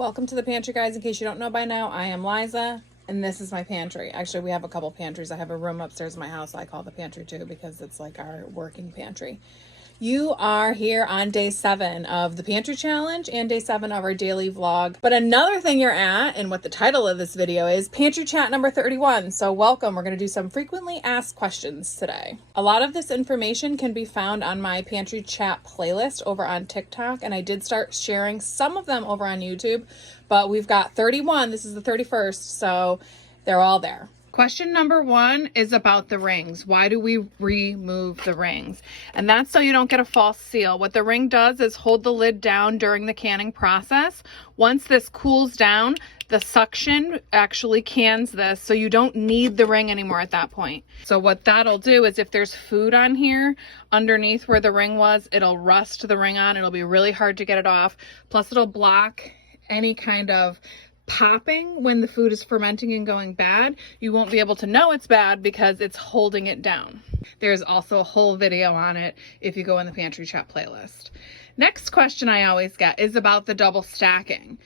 Welcome to the pantry, guys. In case you don't know by now, I am Liza, and this is my pantry. Actually, we have a couple pantries. I have a room upstairs in my house I call the pantry too because it's like our working pantry. You are here on day 7 of the pantry challenge and day 7 of our daily vlog. But another thing you're at, and what the title of this video is, pantry chat number 31. So welcome. We're going to do some frequently asked questions today. A lot of this information can be found on my pantry chat playlist over on TikTok, and I did start sharing some of them over on YouTube, but we've got 31. This is the 31st, so they're all there. Question number 1 is about the rings. Why do we remove the rings? And that's so you don't get a false seal. What the ring does is hold the lid down during the canning process. Once this cools down, the suction actually cans this, so you don't need the ring anymore at that point. So what that'll do is if there's food on here underneath where the ring was, it'll rust the ring on. It'll be really hard to get it off. Plus it'll block any kind of popping when the food is fermenting and going bad. You won't be able to know it's bad because it's holding it down. There's also a whole video on it if you go in the pantry chat playlist. Next question I always get is about the double stacking.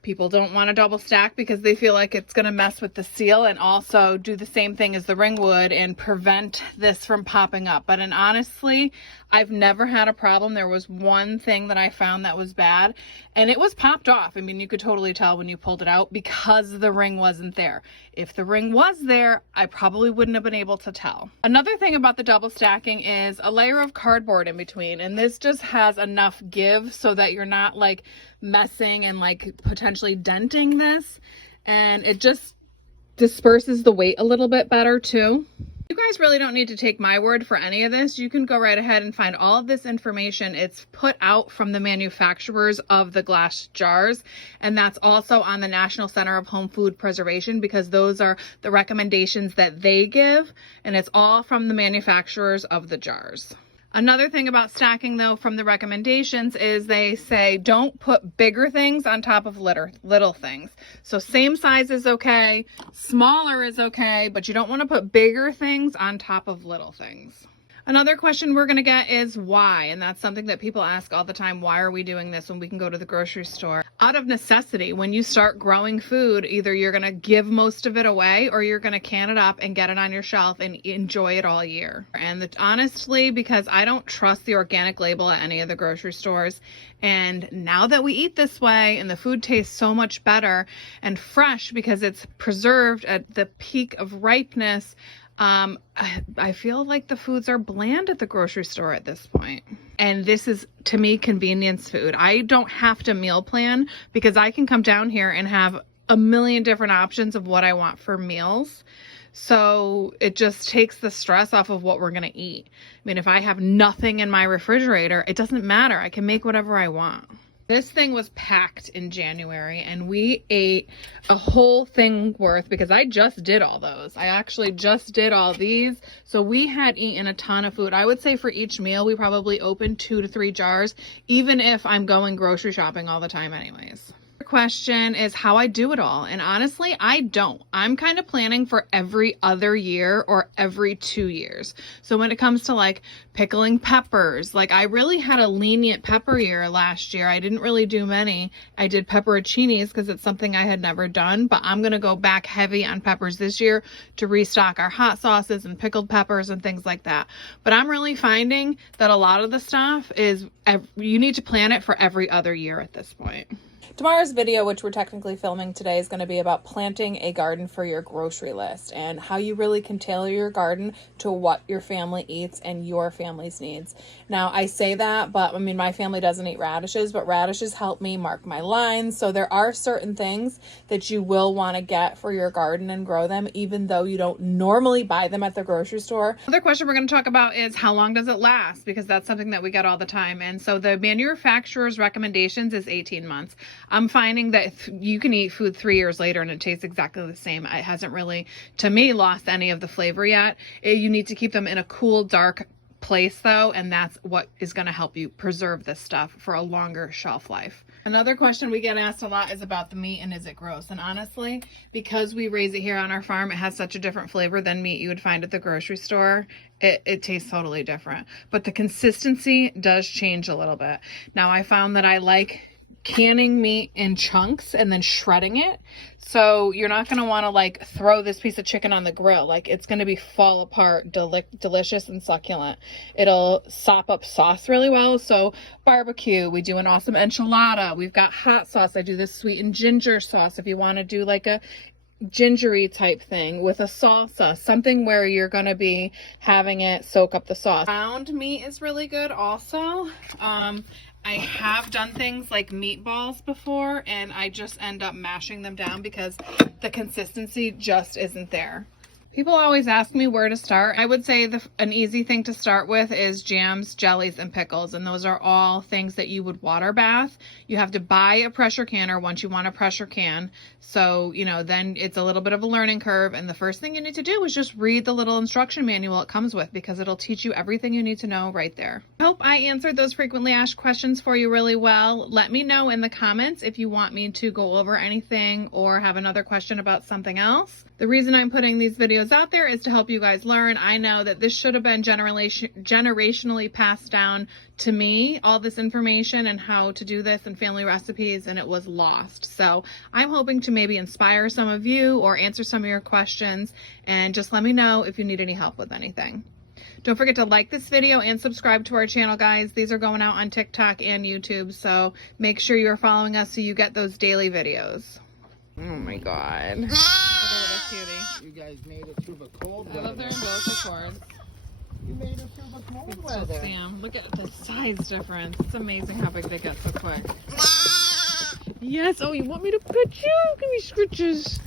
People don't want to double stack because they feel like it's going to mess with the seal and also do the same thing as the ring would and prevent this from popping up. But honestly, I've never had a problem. There was one thing that I found that was bad and it was popped off. I mean, you could totally tell when you pulled it out because the ring wasn't there. If the ring was there, I probably wouldn't have been able to tell. Another thing about the double stacking is a layer of cardboard in between, and this just has enough give so that you're not like messing and like potentially denting this, and it just disperses the weight a little bit better too. You guys really don't need to take my word for any of this. You can go right ahead and find all of this information. It's put out from the manufacturers of the glass jars, and that's also on the National Center of Home Food Preservation because those are the recommendations that they give, and it's all from the manufacturers of the jars. Another thing about stacking though from the recommendations is they say don't put bigger things on top of little things. So same size is okay, smaller is okay, but you don't want to put bigger things on top of little things. Another question we're going to get is why, and that's something that people ask all the time. Why are we doing this when we can go to the grocery store? Out of necessity. When you start growing food, either you're going to give most of it away or you're going to can it up and get it on your shelf and enjoy it all year. And honestly, because I don't trust the organic label at any of the grocery stores, and now that we eat this way and the food tastes so much better and fresh because it's preserved at the peak of ripeness, I feel like the foods are bland at the grocery store at this point. And this is, to me, convenience food. I don't have to meal plan because I can come down here and have a million different options of what I want for meals. So it just takes the stress off of what we're going to eat. I mean, if I have nothing in my refrigerator, it doesn't matter. I can make whatever I want. This thing was packed in January and we ate a whole thing worth because I just did all those. I actually just did all these. So we had eaten a ton of food. I would say for each meal, we probably opened 2 to 3 jars, even if I'm going grocery shopping all the time anyways. Question is how I do it all, and honestly I don't. I'm kind of planning for every other year or every 2 years. So when it comes to like pickling peppers, like I really had a lenient pepper year last year. I didn't really do many. I did pepperoncinis because it's something I had never done, but I'm gonna go back heavy on peppers this year to restock our hot sauces and pickled peppers and things like that. But I'm really finding that a lot of the stuff is you need to plan it for every other year at this point. Tomorrow's video, which we're technically filming today, is going to be about planting a garden for your grocery list and how you really can tailor your garden to what your family eats and your family's needs. Now, I say that, but I mean, my family doesn't eat radishes, but radishes help me mark my lines. So there are certain things that you will want to get for your garden and grow them, even though you don't normally buy them at the grocery store. Another question we're going to talk about is how long does it last? Because that's something that we get all the time. And so the manufacturer's recommendations is 18 months. I'm finding that you can eat food 3 years later and it tastes exactly the same. It hasn't really, to me, lost any of the flavor yet. You need to keep them in a cool, dark place though, and that's what is going to help you preserve this stuff for a longer shelf life. Another question we get asked a lot is about the meat and is it gross? And honestly, because we raise it here on our farm, it has such a different flavor than meat you would find at the grocery store. It tastes totally different, but the consistency does change a little bit. Now I found that I like canning meat in chunks and then shredding it. So you're not going to want to like throw this piece of chicken on the grill. Like it's going to be fall apart, delicious and succulent. It'll sop up sauce really well. So barbecue, we do an awesome enchilada. We've got hot sauce. I do this sweet and ginger sauce if you want to do like a gingery type thing with a salsa, something where you're going to be having it soak up the sauce. Ground meat is really good also. I have done things like meatballs before and I just end up mashing them down because the consistency just isn't there. People always ask me where to start. I would say an easy thing to start with is jams, jellies, and pickles. And those are all things that you would water bath. You have to buy a pressure canner once you want a pressure can. So, you know, then it's a little bit of a learning curve. And the first thing you need to do is just read the little instruction manual it comes with because it'll teach you everything you need to know right there. I hope I answered those frequently asked questions for you really well. Let me know in the comments if you want me to go over anything or have another question about something else. The reason I'm putting these videos out there is to help you guys learn. I know that this should have been generationally passed down to me, all this information and how to do this and family recipes, and it was lost. So I'm hoping to maybe inspire some of you or answer some of your questions, and just let me know if you need any help with anything. Don't forget to like this video and subscribe to our channel, guys. These are going out on TikTok and YouTube, so make sure you're following us so you get those daily videos. Oh my God. Cutie. You guys made it through the cold weather. I love their umbilical cords. You made it through the cold It's weather. just Sam. Look at the size difference. It's amazing how big they get so quick. Yes. Oh, you want me to pet you? Give me scritches.